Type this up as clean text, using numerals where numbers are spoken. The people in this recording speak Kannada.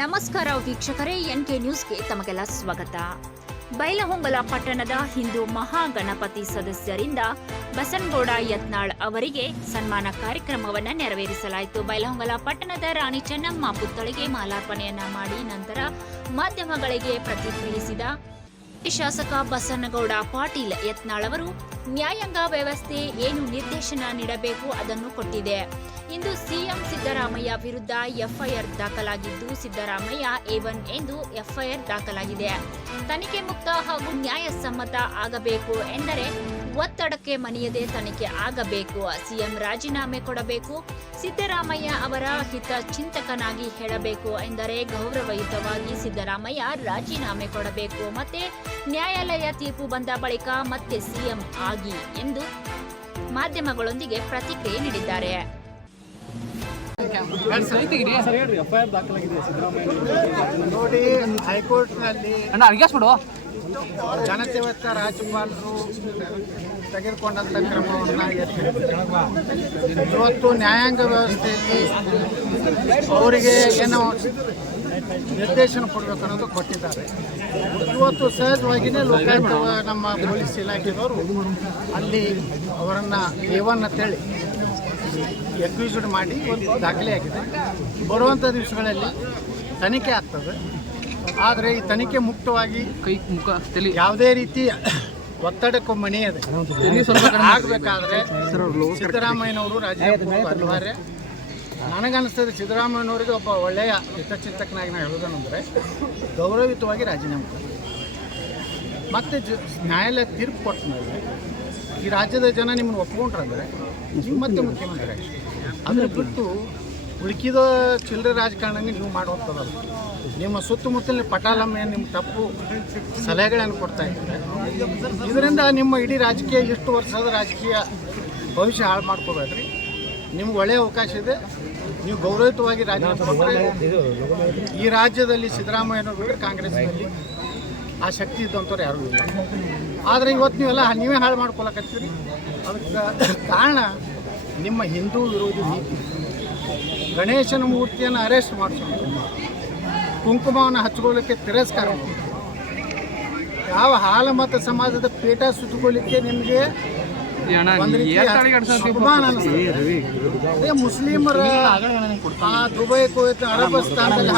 ನಮಸ್ಕಾರ ವೀಕ್ಷಕರೇ, ಎನ್ಕೆ ನ್ಯೂಸ್ಗೆ ತಮಗೆಲ್ಲ ಸ್ವಾಗತ. ಬೈಲಹೊಂಗಲ ಪಟ್ಟಣದ ಹಿಂದೂ ಮಹಾಗಣಪತಿ ಸದಸ್ಯರಿಂದ ಬಸನಗೌಡ ಯತ್ನಾಳ್ ಅವರಿಗೆ ಸನ್ಮಾನ ಕಾರ್ಯಕ್ರಮವನ್ನು ನೆರವೇರಿಸಲಾಯಿತು. ಬೈಲಹೊಂಗಲ ಪಟ್ಟಣದ ರಾಣಿ ಚೆನ್ನಮ್ಮ ಪುತ್ಥಳಿಗೆ ಮಾಲಾರ್ಪಣೆಯನ್ನ ಮಾಡಿ ನಂತರ ಮಾಧ್ಯಮಗಳಿಗೆ ಪ್ರತಿಕ್ರಿಯಿಸಿದ ಶಾಸಕ ಬಸನಗೌಡ ಪಾಟೀಲ್ ಯತ್ನಾಳ್ ಅವರು ನ್ಯಾಯಾಂಗ ವ್ಯವಸ್ಥೆ ಏನು ನಿರ್ದೇಶನ ನೀಡಬೇಕು ಅದನ್ನು ಕೊಟ್ಟಿದೆ. ಇಂದು ಸಿಎಂ ಸಿದ್ದರಾಮಯ್ಯ ವಿರುದ್ಧ ಎಫ್ಐಆರ್ ದಾಖಲಾಗಿದ್ದು ಸಿದ್ದರಾಮಯ್ಯ A1 ಎಂದು ಎಫ್ಐಆರ್ ದಾಖಲಾಗಿದೆ. ತನಿಖೆ ಮುಕ್ತ ಹಾಗೂ ನ್ಯಾಯಸಮ್ಮತ ಆಗಬೇಕು ಎಂದರೆ ಒತ್ತಡಕ್ಕೆ ಮಣಿಯದೆ ತನಿಖೆ ಆಗಬೇಕು. ಸಿಎಂ ರಾಜೀನಾಮೆ ಕೊಡಬೇಕು. ಸಿದ್ದರಾಮಯ್ಯ ಅವರ ಹಿತಚಿಂತಕನಾಗಿ ಹೇಳಬೇಕು ಎಂದರೆ ಗೌರವಯುತವಾಗಿ ಸಿದ್ದರಾಮಯ್ಯ ರಾಜೀನಾಮೆ ಕೊಡಬೇಕು. ಮತ್ತೆ ನ್ಯಾಯಾಲಯ ತೀರ್ಪು ಬಂದ ಬಳಿಕ ಮತ್ತೆ ಸಿಎಂ ಆಗಿ ಎಂದು ಮಾಧ್ಯಮಗಳೊಂದಿಗೆ ಪ್ರತಿಕ್ರಿಯೆ ನೀಡಿದ್ದಾರೆ. ನೋಡಿ, ಹೈಕೋರ್ಟ್ನಲ್ಲಿ ಜನಸೇವಕ ರಾಜ್ಯಪಾಲರು ತೆಗೆದುಕೊಂಡಂಥ ಕ್ರಮವನ್ನು ಇವತ್ತು ನ್ಯಾಯಾಂಗ ವ್ಯವಸ್ಥೆಯಲ್ಲಿ ಅವರಿಗೆ ಏನೋ ನಿರ್ದೇಶನ ಕೊಡಬೇಕು ಅನ್ನೋದು ಕೊಟ್ಟಿದ್ದಾರೆ. ಇವತ್ತು ಸಹಜವಾಗಿಯೇ ಲೋಕಾಯುಕ್ತ ನಮ್ಮ ಪೊಲೀಸ್ ಇಲಾಖೆಯವರು ಅಲ್ಲಿ ಅವರನ್ನು A1 ಅಂತೇಳಿ ಎಕ್ವಿಸ್ಡ್ ಮಾಡಿ ಒಂದು ದಾಖಲೆಯಾಗಿದೆ. ಬರುವಂಥ ದಿವಸಗಳಲ್ಲಿ ತನಿಖೆ ಆಗ್ತದೆ. ಆದರೆ ಈ ತನಿಖೆ ಮುಕ್ತವಾಗಿ ಯಾವುದೇ ರೀತಿಯ ಒತ್ತಡಕ್ಕೂ ಮಣಿಯದೆ ಆಗಬೇಕಾದ್ರೆ ಸಿದ್ದರಾಮಯ್ಯನವರು ರಾಜೀನಾಮೆ ಅನಿವಾರ್ಯ. ನನಗನ್ನಿಸ್ತದೆ ಸಿದ್ದರಾಮಯ್ಯನವರಿಗೆ ಒಬ್ಬ ಒಳ್ಳೆಯ ಹಿತಚಿಂತಕನಾಗಿ ನಾನು ಹೇಳೋದೇನೆಂದರೆ ಗೌರವಯುತವಾಗಿ ರಾಜೀನಾಮೆ ಮತ್ತು ನ್ಯಾಯಾಲಯ ತೀರ್ಪು ಕೊಟ್ಟ ಮೇಲೆ ಈ ರಾಜ್ಯದ ಜನ ನಿಮ್ಮನ್ನು ಒಪ್ಕೊಂಡ್ರಂದರೆ ನೀವು ಮತ್ತೆ ಮುಖ್ಯಮಂತ್ರಿ ಆಗಿ ಅದನ್ನು ಬಿಟ್ಟು ಉಳುಕಿದ ಚಿಲ್ಲರೆ ರಾಜಕಾರಣನೇ ನೀವು ಮಾಡುವಂಥದ್ದಲ್ಲ. ನಿಮ್ಮ ಸುತ್ತಮುತ್ತಲಿನ ಪಟಾಲಮ್ಮೆ ನಿಮ್ಮ ತಪ್ಪು ಸಲಹೆಗಳನ್ನು ಕೊಡ್ತಾ ಇದ್ದಾರೆ. ಇದರಿಂದ ನಿಮ್ಮ ಇಡೀ ರಾಜಕೀಯ ಎಷ್ಟು ವರ್ಷದ ರಾಜಕೀಯ ಭವಿಷ್ಯ ಹಾಳು ಮಾಡ್ಕೋಬೇಡ್ರಿ. ನಿಮ್ಗೆ ಒಳ್ಳೆಯ ಅವಕಾಶ ಇದೆ. ನೀವು ಗೌರವಯುತವಾಗಿ ರಾಜೀನಾಮೆ ಕೊಟ್ಟರೆ ಈ ರಾಜ್ಯದಲ್ಲಿ ಸಿದ್ದರಾಮಯ್ಯನವ್ರು ಬಿಟ್ಟರೆ ಕಾಂಗ್ರೆಸ್ನಲ್ಲಿ ಆ ಶಕ್ತಿ ಇದ್ದಂಥವ್ರು ಯಾರೂ ಇಲ್ಲ. ಆದರೆ ಇವತ್ತು ನೀವೇ ಹಾಳು ಮಾಡ್ಕೊಳಕತ್ತೀರಿ. ಅದಕ್ಕೆ ಕಾರಣ ನಿಮ್ಮ ಹಿಂದೂ ವಿರೋಧಿ ನೀತಿ. ಗಣೇಶನ ಮೂರ್ತಿಯನ್ನು ಅರೆಸ್ಟ್ ಮಾಡಿಸೋದು, ಕುಂಕುಮವನ್ನು ಹಚ್ಕೊಳ್ಳಿಕ್ಕೆ ತಿರಸ್ಕಾರ ಮಾಡೋದು, ಯಾವ ಹಾಲ ಮತ್ತು ಸಮಾಜದ ಪೇಟ ಸುತ್ತಕೊಳ್ಳಿಕ್ಕೆ ನಿಮಗೆ ಒಂದು ರೀತಿಯ ಅಪಮಾನ ಅನಿಸ್ತದೆ. ಅದೇ ಮುಸ್ಲಿಮರ ದುಬೈ ಕುವೈತ್ ಅರಬ್ ಸ್ಥಾನದಲ್ಲಿ